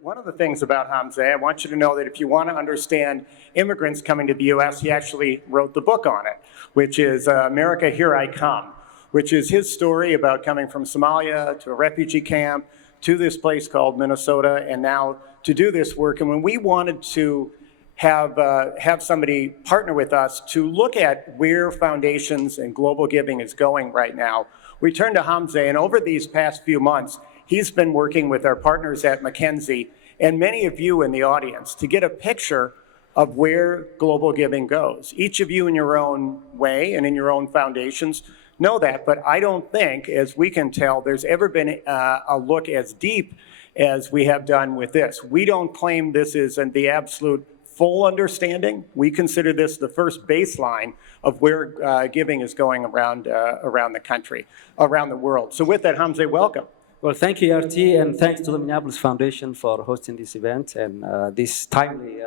One of the things about Hamse, I want you to know that if you want to understand immigrants coming to the U.S., he actually wrote the book on it, which is America, Here I Come, which is his story about coming from Somalia to a refugee camp to this place called Minnesota, and now to do this work. And when we wanted to have somebody partner with us to look at where foundations and global giving is going right now, we turned to Hamse, and over these past few months, he's been working with our partners at McKinsey and many of you in the audience to get a picture of where global giving goes. Each of you in your own way and in your own foundations know that, but I don't think, as we can tell, there's ever been a look as deep as we have done with this. We don't claim this is the absolute full understanding. We consider this the first baseline of where giving is going around the country, around the world. So with that, Hamse, welcome. Well, thank you, RT, and thanks to the Minneapolis Foundation for hosting this event and this timely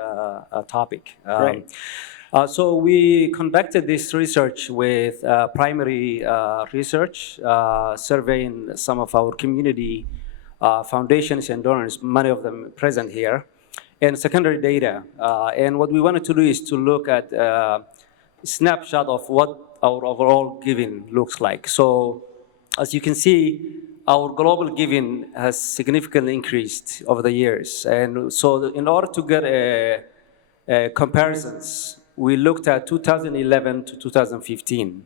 topic. Great. So we conducted this research with primary research, surveying some of our community foundations and donors, many of them present here, and secondary data. And what we wanted to do is to look at a snapshot of what our overall giving looks like. So as you can see, our global giving has significantly increased over the years. And so in order to get comparisons, we looked at 2011 to 2015.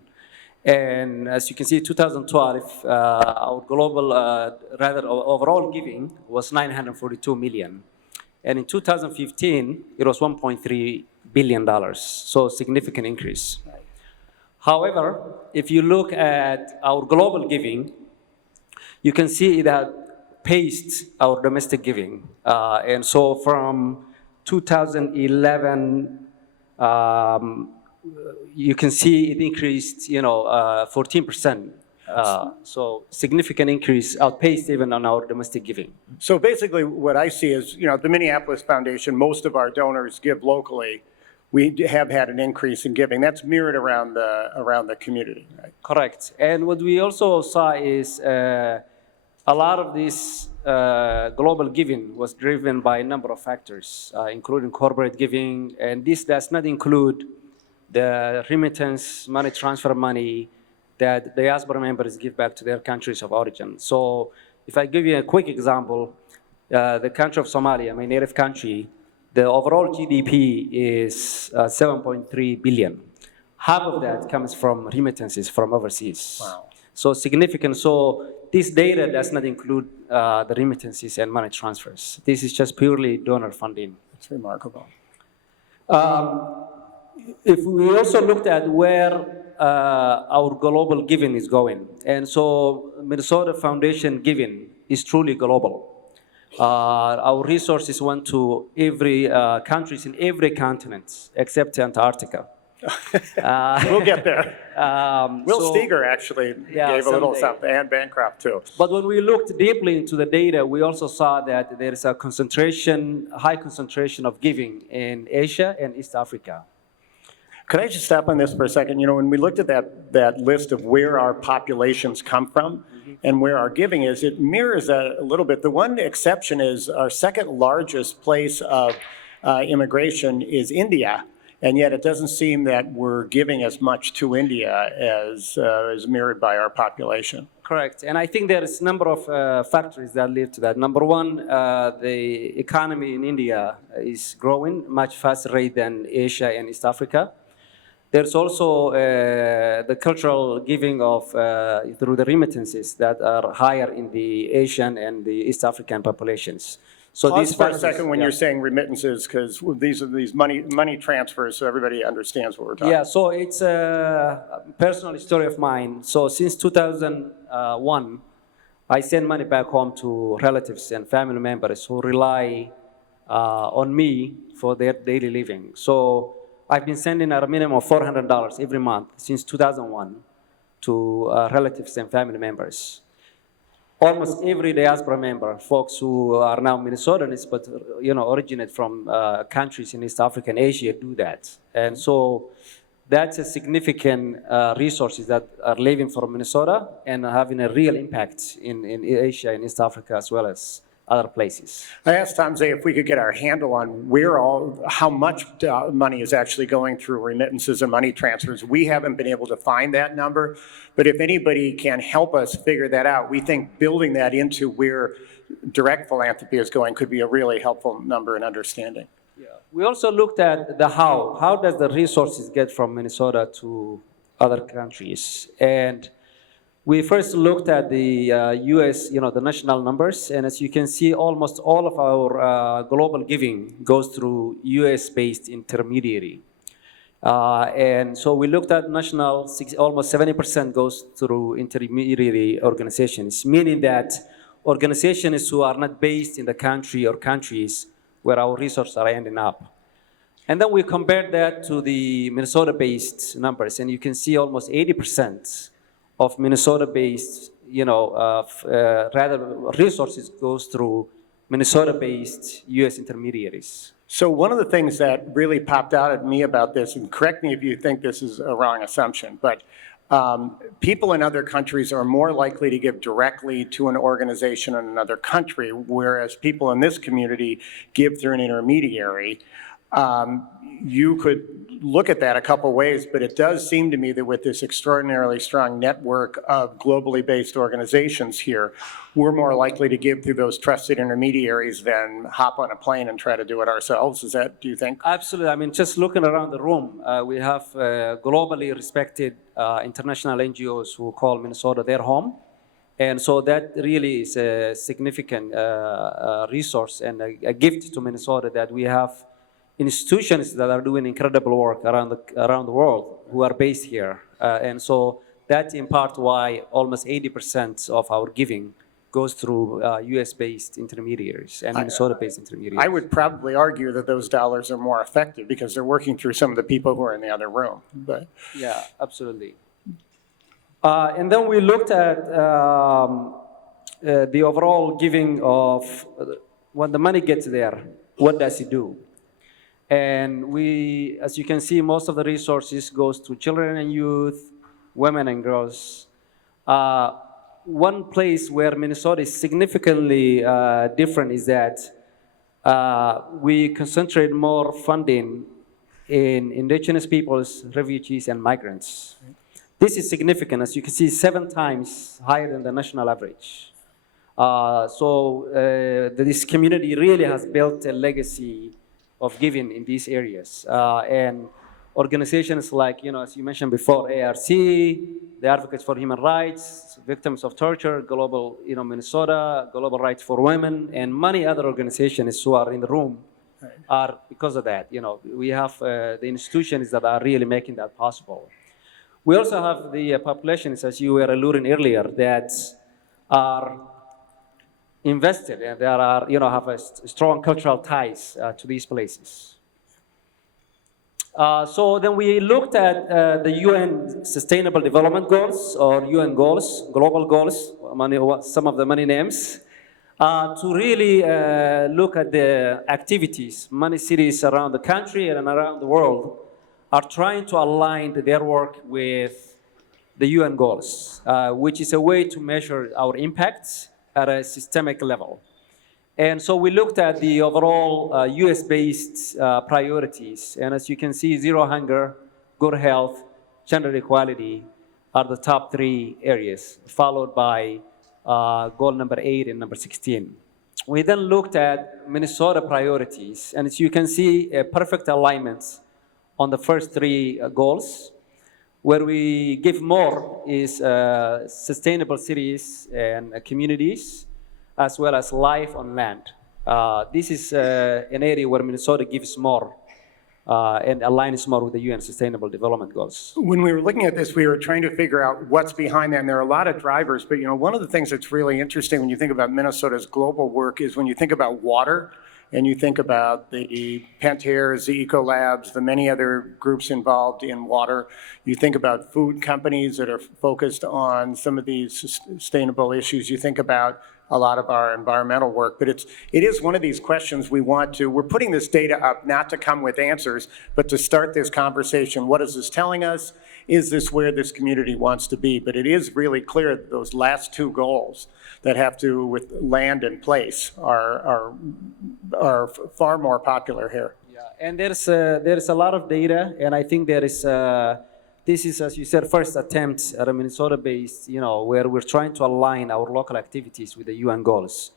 And as you can see, 2012, our global, overall giving was $942 million. And in 2015, it was $1.3 billion, so significant increase. However, if you look at our global giving, you can see that paced our domestic giving. And so from 2011, you can see it increased, 14%. So significant increase, outpaced even on our domestic giving. So basically what I see is, the Minneapolis Foundation, most of our donors give locally. We have had an increase in giving. That's mirrored around the community, right? Correct. And what we also saw is a lot of this global giving was driven by a number of factors, including corporate giving, and this does not include the remittance, money transfer money that the diaspora members give back to their countries of origin. So if I give you a quick example, the country of Somalia, my native country, the overall GDP is 7.3 billion. Half of that comes from remittances from overseas. Wow. So significant. So this data does not include the remittances and money transfers. This is just purely donor funding. It's remarkable. If we also looked at where our global giving is going, and so Minnesota Foundation giving is truly global. Our resources went to every countries in every continent except Antarctica. We'll get there. Will Steger actually gave a little someday. something, and BanQu too. But when we looked deeply into the data, we also saw that there is a high concentration of giving in Asia and East Africa. Could I just stop on this for a second? When we looked at that list of where our populations come from and where our giving is, it mirrors that a little bit. The one exception is our second largest place of immigration is India, and yet it doesn't seem that we're giving as much to India as mirrored by our population. Correct. And I think there is a number of factors that lead to that. Number one, the economy in India is growing much faster rate than Asia and East Africa. There's also the cultural giving of through the remittances that are higher in the Asian and the East African populations. So Pause for a second when you're saying remittances, because these are these money transfers, so everybody understands what we're talking about. Yeah, so it's a personal story of mine. So since 2001, I send money back home to relatives and family members who rely on me for their daily living. So I've been sending a minimum of $400 every month since 2001 to relatives and family members. Almost every diaspora member, folks who are now Minnesotans, but originate from countries in East Africa and Asia, do that. And so that's a significant resources that are leaving from Minnesota and having a real impact in Asia and East Africa as well as other places. I asked Hamse if we could get our handle on how much money is actually going through remittances and money transfers. We haven't been able to find that number, but if anybody can help us figure that out, we think building that into where direct philanthropy is going could be a really helpful number in understanding. Yeah. We also looked at the how. How does the resources get from Minnesota to other countries? And we first looked at the U.S., the national numbers, and as you can see, almost all of our global giving goes through U.S.-based intermediary. And so we looked at national, almost 70% goes through intermediary organizations, meaning that organizations who are not based in the country or countries where our resources are ending up. And then we compared that to the Minnesota-based numbers, and you can see almost 80% of Minnesota-based, resources goes through Minnesota-based U.S. intermediaries. So one of the things that really popped out at me about this, and correct me if you think this is a wrong assumption, but people in other countries are more likely to give directly to an organization in another country, whereas people in this community give through an intermediary. You could look at that a couple ways, but it does seem to me that with this extraordinarily strong network of globally based organizations here, we're more likely to give through those trusted intermediaries than hop on a plane and try to do it ourselves. Is that, do you think? Absolutely. I mean, just looking around the room, we have globally respected international NGOs who call Minnesota their home. And so that really is a significant resource and a gift to Minnesota that we have institutions that are doing incredible work around the world who are based here. And so that's in part why almost 80% of our giving goes through US-based intermediaries and Minnesota-based intermediaries. I would probably argue that those dollars are more effective because they're working through some of the people who are in the other room. But yeah, absolutely. And then we looked at the overall giving of when the money gets there, what does it do? And we, as you can see, most of the resources goes to children and youth, women and girls. One place where Minnesota is significantly different is that we concentrate more funding in indigenous peoples, refugees, and migrants. This is significant, as you can see, 7 times higher than the national average. This community really has built a legacy of giving in these areas. And organizations like, as you mentioned before, ARC, the Advocates for Human Rights, Victims of Torture, Global, Minnesota, Global Rights for Women, and many other organizations who are in the room are because of that. We have the institutions that are really making that possible. We also have the populations, as you were alluding earlier, that are invested and that are, have a strong cultural ties to these places. So then we looked at the UN Sustainable Development Goals, or UN goals, global goals, some of the many names, to really look at the activities many cities around the country and around the world are trying to align their work with the UN goals, which is a way to measure our impacts at a systemic level. And so we looked at the overall US-based priorities. And as you can see, zero hunger, good health, gender equality are the top 3 areas, followed by goal number 8 and number 16. We then looked at Minnesota priorities. And as you can see, a perfect alignment on the first 3 goals. Where we give more is sustainable cities and communities, as well as life on land. This is an area where Minnesota gives more and aligns more with the UN Sustainable Development Goals. When we were looking at this, we were trying to figure out what's behind that, and there are a lot of drivers, but one of the things that's really interesting when you think about Minnesota's global work is when you think about water, and you think about the Pentaires, the Ecolabs, the many other groups involved in water. You think about food companies that are focused on some of these sustainable issues. You think about a lot of our environmental work. But it is one of these questions we're putting this data up not to come with answers, but to start this conversation. What is this telling us? Is this where this community wants to be? But it is really clear that those last two goals that have to do with land and place are far more popular here. Yeah, and there's a lot of data, and I think this is, as you said, first attempt at a Minnesota-based, where we're trying to align our local activities with the UN goals.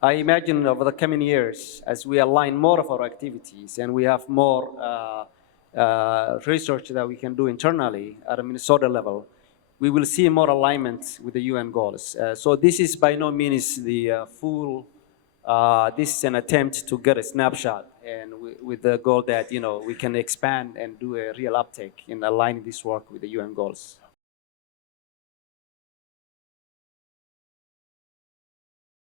I imagine over the coming years, as we align more of our activities and we have more research that we can do internally at a Minnesota level, we will see more alignment with the UN goals. So this is by no means the full, this is an attempt to get a snapshot, and with the goal that we can expand and do a real uptake in aligning this work with the UN goals.